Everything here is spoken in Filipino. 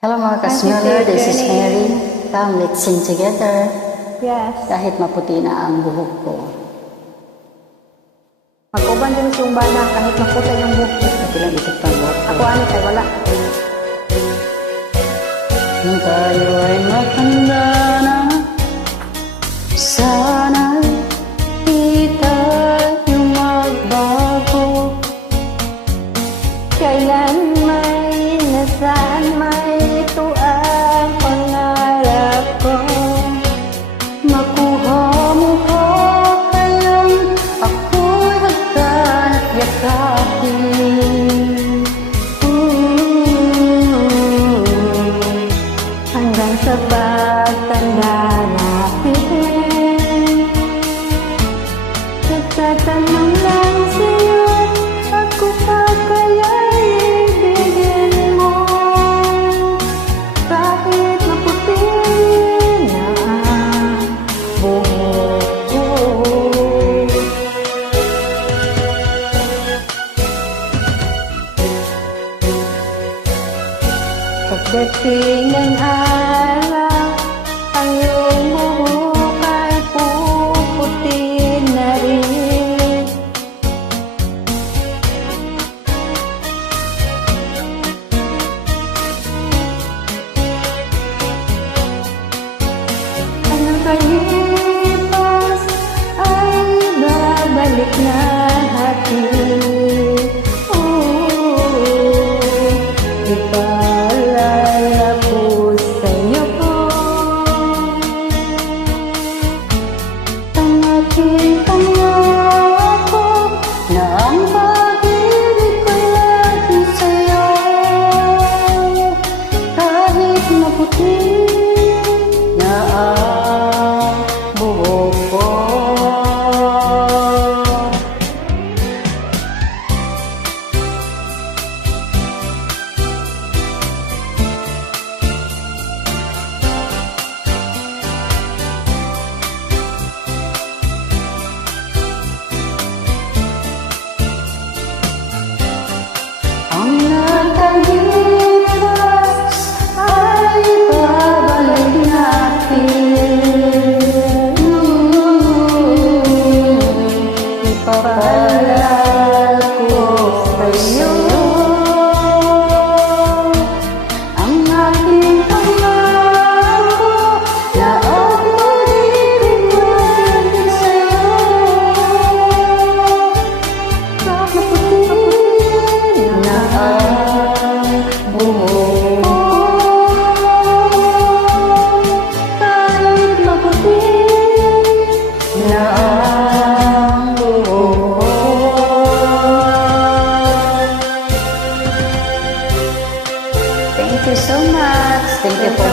Hello mga kasmiller, this is Mary. Come, let's sing together. Yes. Kahit maputi na ang buhok ko. Mag-uban din sa umbana kahit maputi ng buhok. Pati lang isip pang buhok ko. Ako ano kay wala. Nung tayo ay matanda na, sana di tayo magbago. Kailan may nasaan may ito ang pangarap ko. Makuha mo pa kayang ako'y hagkan at yakapin. Hanggang sa pagtanda natin, nagtatanong lang sa'yo, ako pa kaya'y ibigin mo. Kahit maputi na ang buhok ko. Pagdating ng araw, ang iyong buhok ay puputi na rin. Ang nakalipas ay babalik na natin. Ipaalala ko sa'yo ang aking pangako Na ang pag-ibig ko lagi sa'yo, kahit maputi na ang buhok ko. Ang nakalipas ay babalik natin. Ipapaalala ko sa'yo ang aking pangako na ang pag-ibig ko lagi sa'yo, kahit maputi na ang buhok ko. Kahit maputi na ang buhok ko. Thank you so much. Thank you for